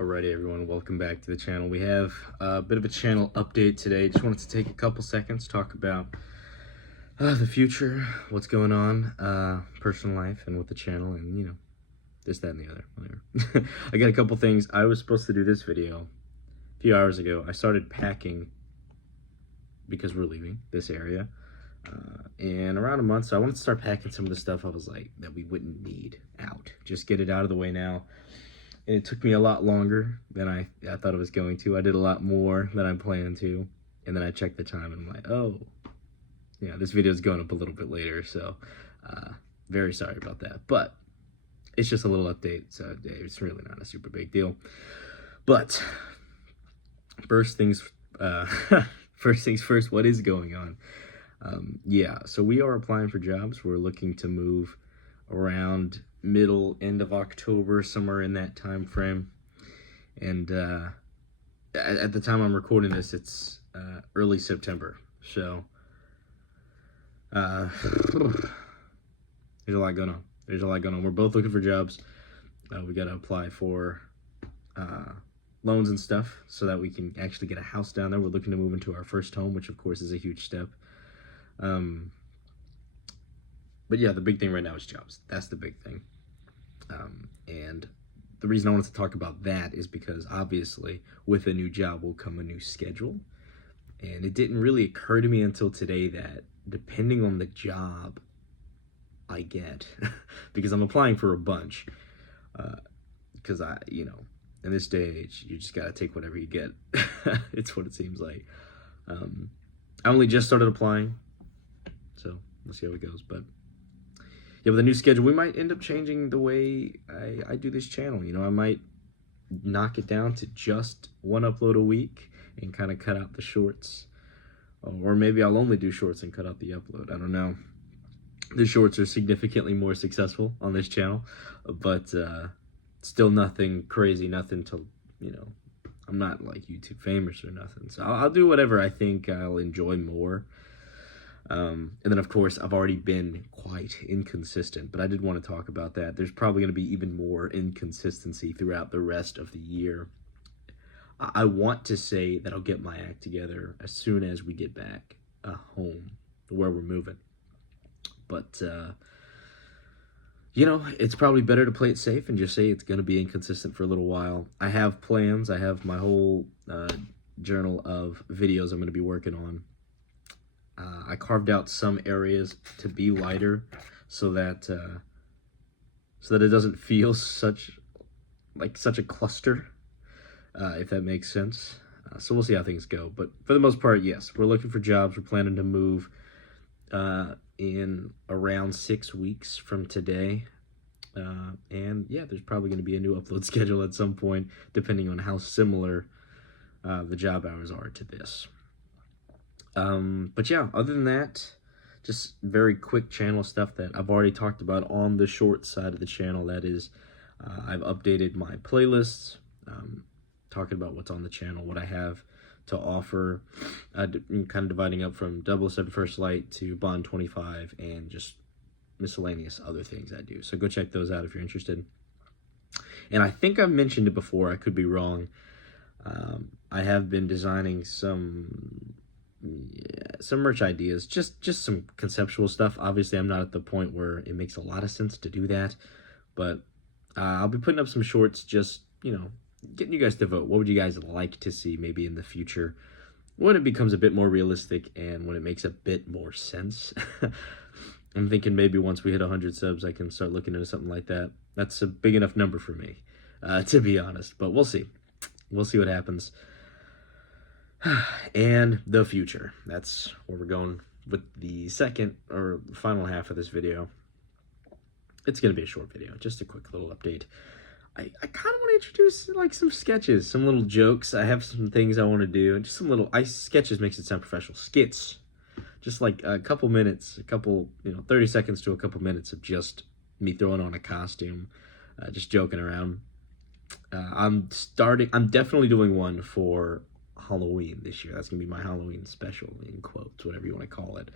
Alrighty, everyone, welcome back to the channel. We have a bit of a channel update today. Just wanted to take a couple seconds, talk about the future, what's going on, personal life, and with the channel, and this, that, and the other. Whatever. I got a couple things. I was supposed to do this video a few hours ago. I started packing because we're leaving this area in around a month, so I wanted to start packing some of the stuff I was like that we wouldn't need out. Just get it out of the way now. And it took me a lot longer than I thought it was going to. I did a lot more than I planned to. And then I checked the time and I'm like, oh, yeah, this video is going up a little bit later. So very sorry about that. But it's just a little update. So it's really not a super big deal. But first things first, what is going on? Yeah, so we are applying for jobs. We're looking to move around end of October, somewhere in that time frame. And at the time I'm recording this, it's early September. So there's a lot going on. We're both looking for jobs. We got to apply for loans and stuff so that we can actually get a house down there. We're looking to move into our first home, which of course is a huge step. But yeah, the big thing right now is jobs. That's the big thing. And the reason I wanted to talk about that is because obviously with a new job will come a new schedule. And it didn't really occur to me until today that depending on the job I get, because I'm applying for a bunch, because in this day and age, you just got to take whatever you get. It's what it seems like. I only just started applying, so we'll see how it goes. But yeah, with the new schedule, we might end up changing the way I do this channel. I might knock it down to just one upload a week and kind of cut out the shorts. Or maybe I'll only do shorts and cut out the upload. I don't know. The shorts are significantly more successful on this channel, but still nothing crazy, nothing to, I'm not like YouTube famous or nothing. So I'll do whatever I think I'll enjoy more. And then, of course, I've already been quite inconsistent, but I did want to talk about that. There's probably going to be even more inconsistency throughout the rest of the year. I want to say that I'll get my act together as soon as we get back home where we're moving. But, it's probably better to play it safe and just say it's going to be inconsistent for a little while. I have plans. I have my whole journal of videos I'm going to be working on. I carved out some areas to be lighter so that it doesn't feel such a cluster, if that makes sense. So we'll see how things go. But for the most part, yes, we're looking for jobs. We're planning to move in around 6 weeks from today. And yeah, there's probably going to be a new upload schedule at some point, depending on how similar the job hours are to this. But yeah, other than that, just very quick channel stuff that I've already talked about on the short side of the channel. That is, I've updated my playlists, talking about what's on the channel, what I have to offer, kind of dividing up from 007 First Light to Bond 25 and just miscellaneous other things I do. So go check those out if you're interested. And I think I've mentioned it before, I could be wrong. I have been designing some merch ideas, just some conceptual stuff. Obviously, I'm not at the point where it makes a lot of sense to do that, but I'll be putting up some shorts, just, getting you guys to vote. What would you guys like to see maybe in the future when it becomes a bit more realistic and when it makes a bit more sense? I'm thinking maybe once we hit 100 subs, I can start looking into something like that. That's a big enough number for me, to be honest, but we'll see. We'll see what happens. And the future. That's where we're going with the second or final half of this video. It's going to be a short video, just a quick little update. I kind of want to introduce like some sketches, some little jokes. I have some things I want to do. Just some little, sketches makes it sound professional. Skits. Just like a couple minutes, 30 seconds to a couple minutes of just me throwing on a costume, just joking around. I'm definitely doing one for Halloween this year. That's gonna be my Halloween special, in quotes, whatever you want to call it.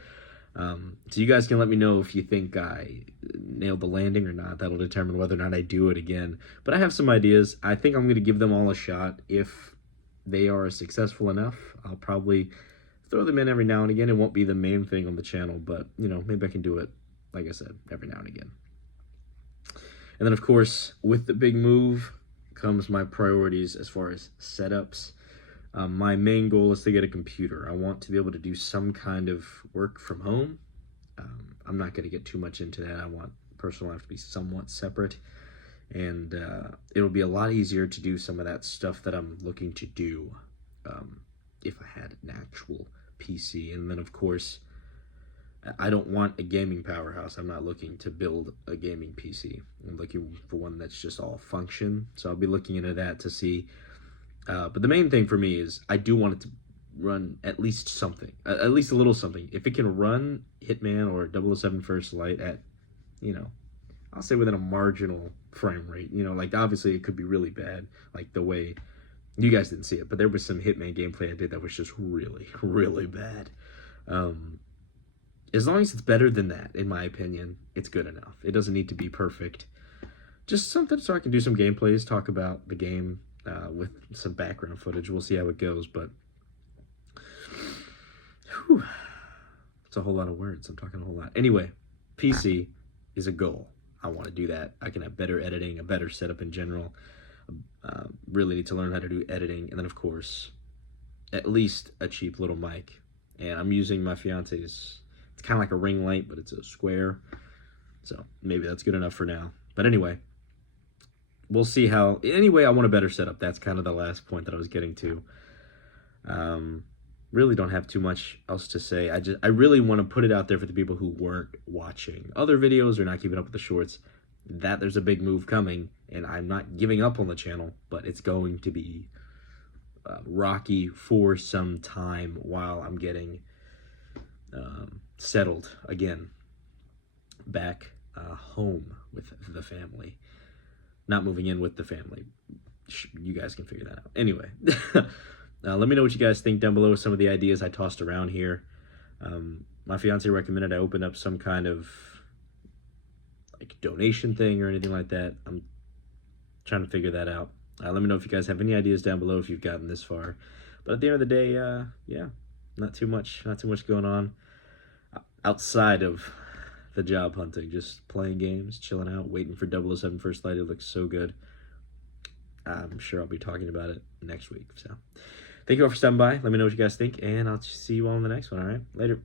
So you guys can let me know if you think I nailed the landing or not. That'll determine whether or not I do it again. But I have some ideas. I think I'm going to give them all a shot. If they are successful enough, I'll probably throw them in every now and again. It won't be the main thing on the channel, but, maybe I can do it, like I said, every now and again. And then, of course, with the big move comes my priorities as far as setups. My main goal is to get a computer. I want to be able to do some kind of work from home. I'm not going to get too much into that. I want personal life to be somewhat separate. And it'll be a lot easier to do some of that stuff that I'm looking to do if I had an actual PC. And then, of course, I don't want a gaming powerhouse. I'm not looking to build a gaming PC. I'm looking for one that's just all function. So I'll be looking into that to see. But the main thing for me is I do want it to run at least something, at least a little something. If it can run Hitman or 007 First Light at, I'll say within a marginal frame rate. Like obviously it could be really bad, like the way you guys didn't see it, but there was some Hitman gameplay I did that was just really, really bad. As long as it's better than that, in my opinion, it's good enough. It doesn't need to be perfect. Just something so I can do some gameplays, talk about the game with some background footage. We'll see how it goes, but it's a whole lot of words. I'm talking a whole lot. Anyway, PC is a goal. I want to do that. I can have better editing, a better setup in general. Really need to learn how to do editing. And then, of course, at least a cheap little mic. And I'm using my fiance's. It's kind of like a ring light, but it's a square. So maybe that's good enough for now. But anyway, we'll see how. Anyway, I want a better setup. That's kind of the last point that I was getting to. Really don't have too much else to say. I really want to put it out there for the people who weren't watching other videos or not keeping up with the shorts, that there's a big move coming, and I'm not giving up on the channel, but it's going to be rocky for some time while I'm getting settled again back home with the family. Not moving in with the family. You guys can figure that out. Anyway, let me know what you guys think down below with some of the ideas I tossed around here. My fiance recommended I open up some kind of like donation thing or anything like that. I'm trying to figure that out. Let me know if you guys have any ideas down below if you've gotten this far. But at the end of the day, yeah, not too much going on outside of the job hunting. Just playing games, chilling out, waiting for 007 First Light. It looks so good. I'm sure I'll be talking about it next week. So thank you all for stopping by. Let me know what you guys think, and I'll see you all in the next one. All right, later.